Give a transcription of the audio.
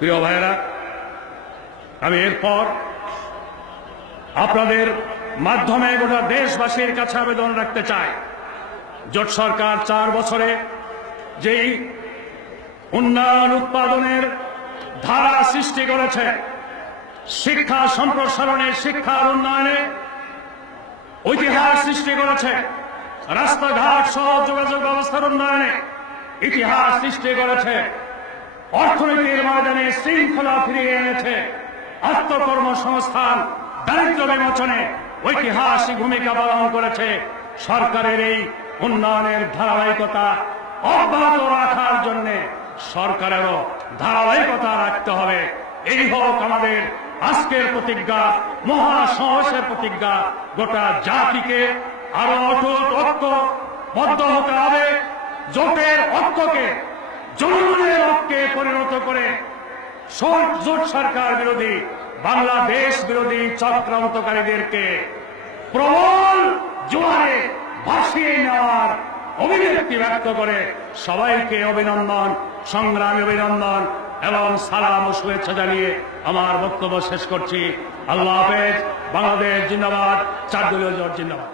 প্রিয় ভাইয়েরা, আমি এরপর আপনাদের মাধ্যমে গোটা দেশবাসীর কাছে আবেদন রাখতে চাই, জোট সরকার 4 বছরে যেই উন্নয়ন উৎপাদনের ধারা সৃষ্টি করেছে, শিক্ষা সম্প্রসারণে, শিক্ষার উন্নয়নে ঐতিহাস সৃষ্টি করেছে, রাস্তাঘাট সহ যোগাযোগ ব্যবস্থার উন্নয়নে ইতিহাস সৃষ্টি করেছে, অর্থনীতির ময়দানে শৃঙ্খলা ফিরিয়ে এনেছে, আত্মকর্মসংস্থান, দারিদ্র্য বিমোচনে ঐতিহাসিক ভূমিকা পালন করেছে। সরকারের এই উন্নয়নের ধারাবাহিকতা অব্যাহত রাখার জন্য সরকারেরও ধারাবাহিকতা রাখতে হবে। এই হোক আমাদের আজকের প্রতিজ্ঞা, মহাসাহসের প্রতিজ্ঞা। গোটা জাতিকে আরো অটুট ঐক্যবদ্ধ হতে হবে। জোটের ঐক্যকে জনগণের ঐক্যে পরিণত করে জোট সরকার বিরোধী, বাংলাদেশ বিরোধী চক্রান্তকারীদেরকে প্রবল জোয়ারে ভাসিয়ে নেওয়ার অভিব্যক্তি ব্যক্ত করে সবাইকে অভিনন্দন, সংগ্রামী অভিনন্দন এবং সালাম ও শুভেচ্ছা জানিয়ে আমার বক্তব্য শেষ করছি। আল্লাহ হাফেজ। বাংলাদেশ জিন্দাবাদ। 4 দলীয় জোট জিন্দাবাদ।